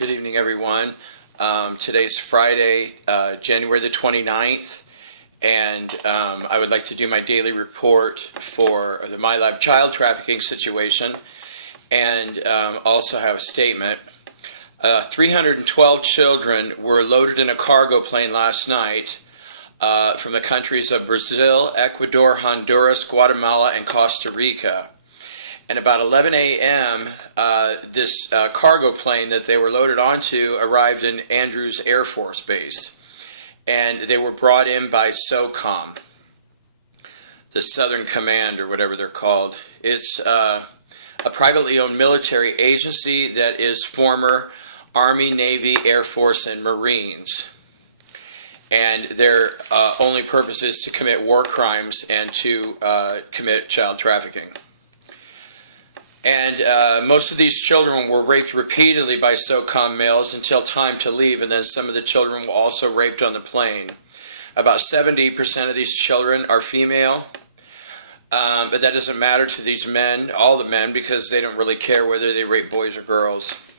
Good evening, everyone. Today's Friday, January the 29th, and I would like to do my daily report for the MILAB child trafficking situation, and also have a statement. 312 children were loaded in a cargo plane last night from the countries of Brazil, Ecuador, Honduras, Guatemala, and Costa Rica. And about 11 a.m., this cargo plane that they were loaded onto arrived in Andrews Air Force Base. And they were brought in by SOCOM, the Southern Command, or whatever they're called. It's a privately owned military agency that is former Army, Navy, Air Force, and Marines. And their only purpose is to commit war crimes and to commit child trafficking. And most of these children were raped repeatedly by SOCOM males until time to leave, and then some of the children were also raped on the plane. About 70% of these children are female, but that doesn't matter to these men, all the men, because they don't really care whether they rape boys or girls.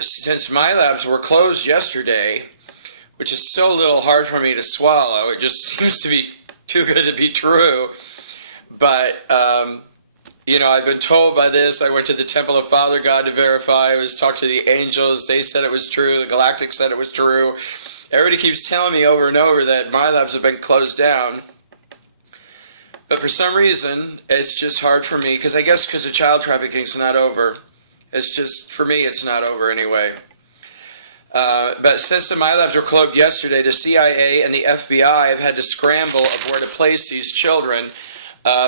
Since MILABs were closed yesterday, which is still a little hard for me to swallow, it just seems to be too good to be true, but you know, I've been told by this. I went to the Temple of Father God to verify. I was talked to the angels. They said it was true. The Galactic said it was true. Everybody keeps telling me over and over that MILABs have been closed down. But for some reason, it's just hard for me, because I guess because the child trafficking's not over. It's just, for me, it's not over anyway. But since the MILABs were closed yesterday, the CIA and the FBI have had to scramble of where to place these children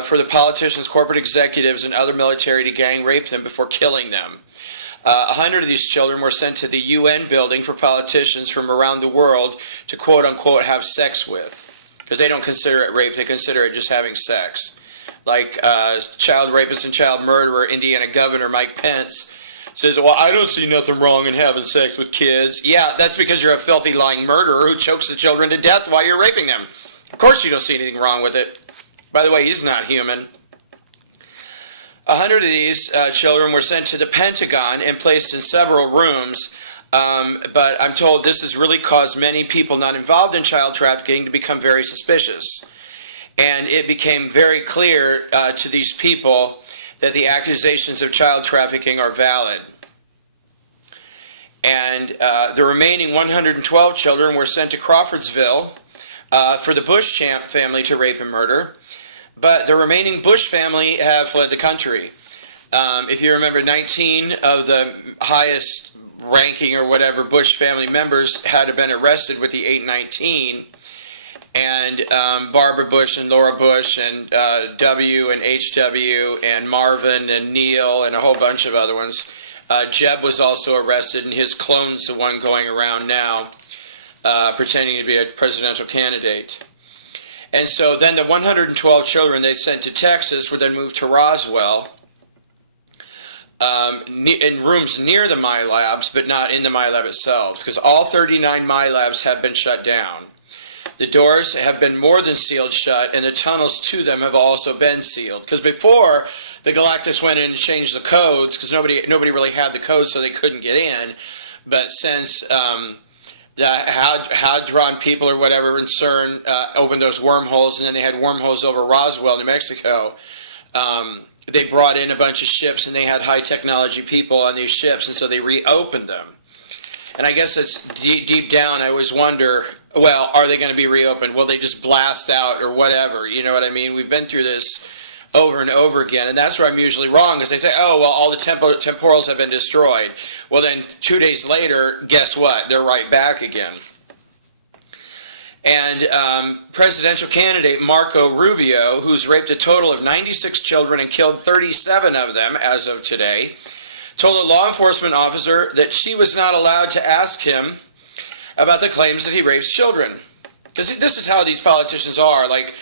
for the politicians, corporate executives, and other military to gang rape them before killing them. 100 of these children were sent to the UN building for politicians from around the world to quote-unquote have sex with, because they don't consider it rape, they consider it just having sex. Like child rapist and child murderer Indiana Governor Mike Pence says, well, I don't see nothing wrong in having sex with kids. Yeah, that's because you're a filthy lying murderer who chokes the children to death while you're raping them. Of course you don't see anything wrong with it. By the way, he's not human. 100 of these children were sent to the Pentagon and placed in several rooms, but I'm told this has really caused many people not involved in child trafficking to become very suspicious. And it became very clear to these people that the accusations of child trafficking are valid. And the remaining 112 children were sent to Crawfordsville for the Bush Champ family to rape and murder. But the remaining Bush family have fled the country. If you remember, 19 of the highest ranking or whatever Bush family members had been arrested with the 819. And Barbara Bush and Laura Bush and W and HW and Marvin and Neil and a whole bunch of other ones. Jeb was also arrested, and his clone's the one going around now pretending to be a presidential candidate. And so then the 112 children they sent to Texas were then moved to Roswell in rooms near the MILABs, but not in the MILAB itself, because all 39 MILABs have been shut down. The doors have been more than sealed shut, and the tunnels to them have also been sealed. Because before, the Galactics went in and changed the codes, because nobody really had the codes, so they couldn't get in. But since the Hadron people or whatever in CERN opened those wormholes, and then they had wormholes over Roswell, New Mexico. They brought in a bunch of ships, and they had high technology people on these ships, and so they reopened them. And I guess it's deep down, I always wonder, well, are they going to be reopened? Will they just blast out or whatever? You know what I mean? We've been through this over and over again, and that's where I'm usually wrong, because they say, oh, well, all the temporals have been destroyed. Well, then 2 days later, guess what? They're right back again. And presidential candidate Marco Rubio, who's raped a total of 96 children and killed 37 of them as of today, told a law enforcement officer that she was not allowed to ask him about the claims that he rapes children. Because this is how these politicians are. Like,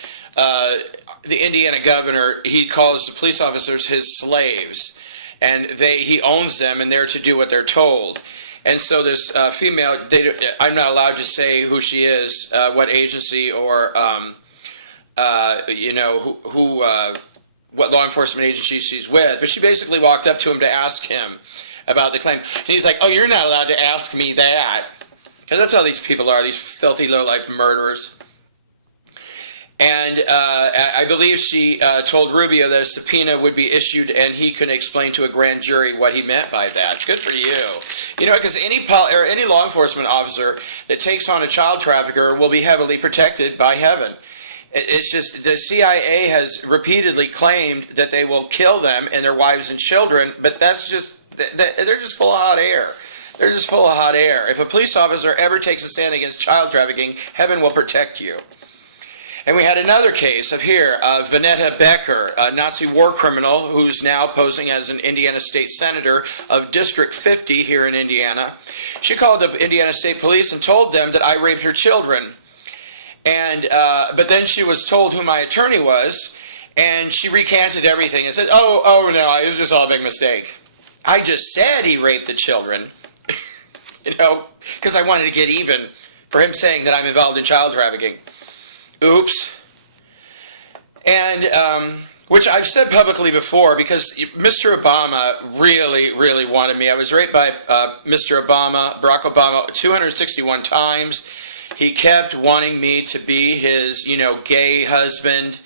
the Indiana governor, he calls the police officers his slaves, and he owns them, and they're to do what they're told. And so this female, I'm not allowed to say who she is, what agency, or you know what law enforcement agency she's with, but she basically walked up to him to ask him about the claim. And he's like, oh, you're not allowed to ask me that. Because that's how these people are, these filthy, low-life murderers. And I believe she told Rubio that a subpoena would be issued and he could explain to a grand jury what he meant by that. Good for you. You know, because any law enforcement officer that takes on a child trafficker will be heavily protected by heaven. It's just the CIA has repeatedly claimed that they will kill them and their wives and children, but that's just, they're just full of hot air. They're just full of hot air. If a police officer ever takes a stand against child trafficking, heaven will protect you. And we had another case of here, Vanetta Becker, a Nazi war criminal who's now posing as an Indiana State Senator of District 50 here in Indiana. She called the Indiana State Police and told them that I raped her children. And but then she was told who my attorney was, and she recanted everything and said, oh no, it was just all a big mistake. I just said he raped the children, you know, because I wanted to get even for him saying that I'm involved in child trafficking. Oops. And, which I've said publicly before, because Mr. Obama really, really wanted me. I was raped by Mr. Obama, Barack Obama, 261 times. He kept wanting me to be his, you know, gay husband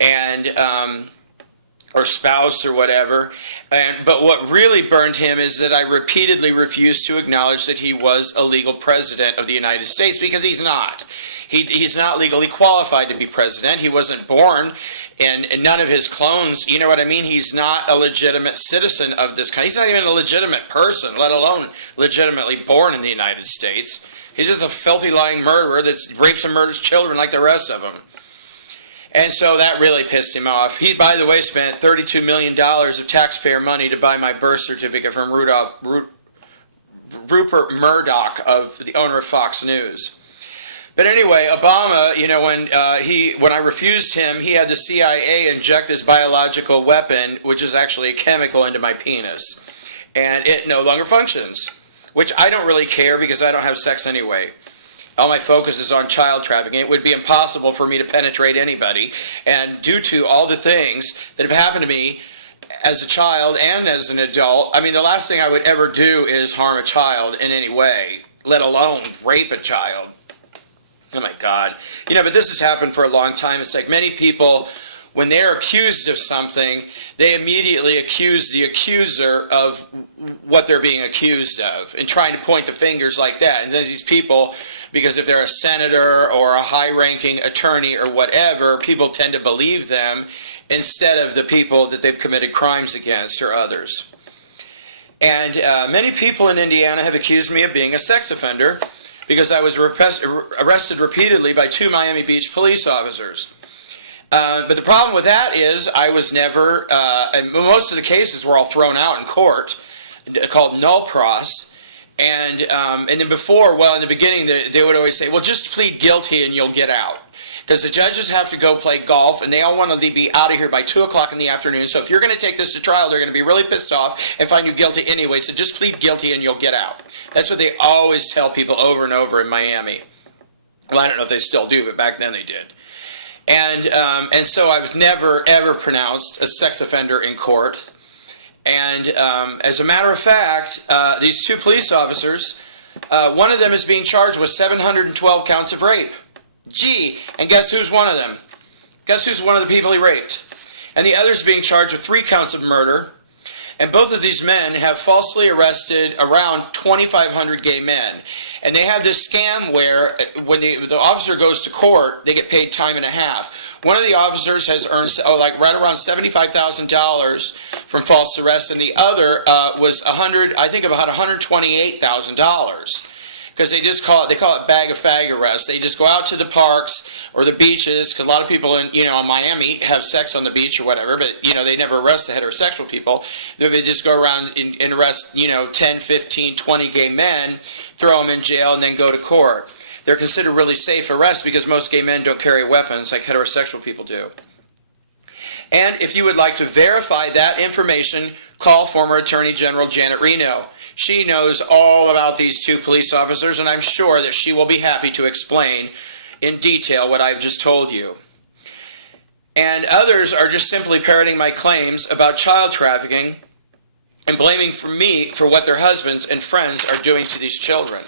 and, or spouse or whatever. But what really burned him is that I repeatedly refused to acknowledge that he was a legal president of the United States, because he's not. He's not legally qualified to be president. He wasn't born, and none of his clones, you know what I mean? He's not a legitimate citizen of this country. He's not even a legitimate person, let alone legitimately born in the United States. He's just a filthy, lying murderer that rapes and murders children like the rest of them. And so that really pissed him off. He, by the way, spent $32 million of taxpayer money to buy my birth certificate from Rupert Murdoch, the owner of Fox News. But anyway, Obama, you know, when I refused him, he had the CIA inject this biological weapon, which is actually a chemical, into my penis. And it no longer functions, which I don't really care because I don't have sex anyway. All my focus is on child trafficking. It would be impossible for me to penetrate anybody. And due to all the things that have happened to me as a child and as an adult, I mean, the last thing I would ever do is harm a child in any way, let alone rape a child. Oh my God. You know, but this has happened for a long time. It's like many people, when they're accused of something, they immediately accuse the accuser of what they're being accused of and trying to point the fingers like that. And there's these people, because if they're a senator or a high-ranking attorney or whatever, people tend to believe them instead of the people that they've committed crimes against or others. And many people in Indiana have accused me of being a sex offender, because I was arrested repeatedly by 2 Miami Beach police officers. But the problem with that is I was never, and most of the cases were all thrown out in court, called null pros. And then before, well, in the beginning, they would always say, well, just plead guilty and you'll get out. Because the judges have to go play golf, and they all want to be out of here by 2 o'clock in the afternoon. So if you're going to take this to trial, they're going to be really pissed off and find you guilty anyway. So just plead guilty and you'll get out. That's what they always tell people over and over in Miami. Well, I don't know if they still do, but back then they did. And so I was never, ever pronounced a sex offender in court. And as a matter of fact, these 2 police officers, one of them is being charged with 712 counts of rape. Gee, and guess who's one of them? Guess who's one of the people he raped? And the other's being charged with 3 counts of murder. And both of these men have falsely arrested around 2,500 gay men. And they have this scam where when the officer goes to court, they get paid time and a half. One of the officers has earned right around $75,000 from false arrest, and the other was I think about $128,000. Because they call it bag of fag arrest. They just go out to the parks or the beaches, because a lot of people in Miami have sex on the beach or whatever, but they never arrest the heterosexual people. They just go around and arrest 10, 15, 20 gay men, throw them in jail, and then go to court. They're considered really safe arrests because most gay men don't carry weapons like heterosexual people do. And if you would like to verify that information, call former Attorney General Janet Reno. She knows all about these 2 police officers, and I'm sure that she will be happy to explain in detail what I've just told you. And others are just simply parroting my claims about child trafficking and blaming for me for what their husbands and friends are doing to these children.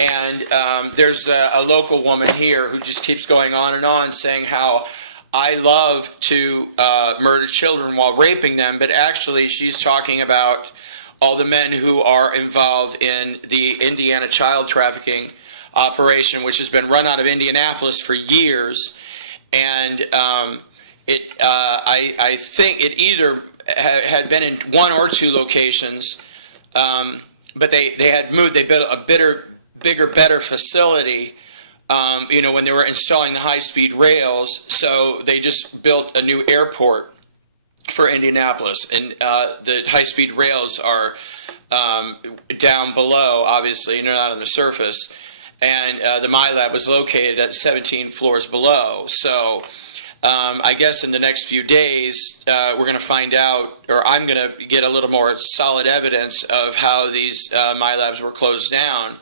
And there's a local woman here who just keeps going on saying how I love to murder children while raping them, but actually she's talking about all the men who are involved in the Indiana child trafficking operation, which has been run out of Indianapolis for years. And I think it either had been in one or two locations, but they had moved. They built a bigger, better facility, when they were installing the high-speed rails. So they just built a new airport for Indianapolis, and the high-speed rails are down below, obviously, not on the surface. And the MILAB was located at 17 floors below. So I guess in the next few days, we're going to find out, or I'm going to get a little more solid evidence of how these MILABs were closed down.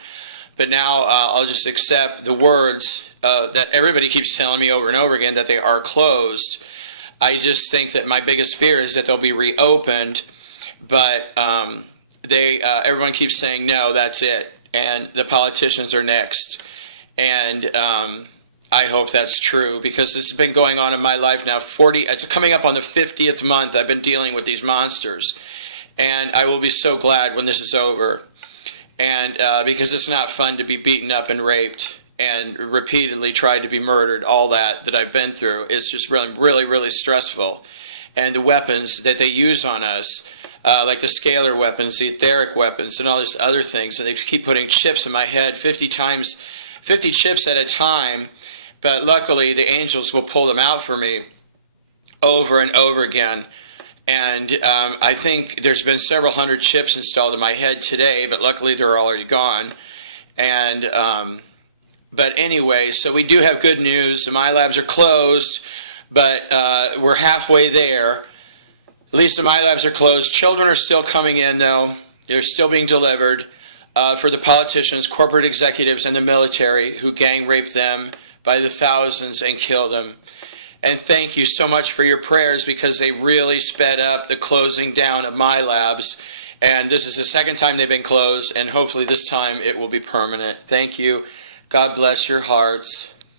But now I'll just accept the words that everybody keeps telling me over and over again, that they are closed. I just think that my biggest fear is that they'll be reopened, but everyone keeps saying, no, that's it, and the politicians are next. And I hope that's true, because this has been going on in my life now. It's coming up on the 50th month I've been dealing with these monsters, and I will be so glad when this is over. And because it's not fun to be beaten up and raped and repeatedly tried to be murdered, all that I've been through is just really stressful. And the weapons that they use on us, like the scalar weapons, the etheric weapons, and all these other things, and they keep putting chips in my head 50 chips at a time, but luckily the angels will pull them out for me over and over again. And I think there's been several hundred chips installed in my head today, but luckily they're already gone. And but anyway, so we do have good news. The MILABs are closed, but we're halfway there. At least the MILABs are closed. Children are still coming in, though. They're still being delivered for the politicians, corporate executives, and the military who gang rape them by the thousands and kill them. And thank you so much for your prayers, because they really sped up the closing down of MILABs. And this is the second time they've been closed, and hopefully this time it will be permanent. Thank you. God bless your hearts.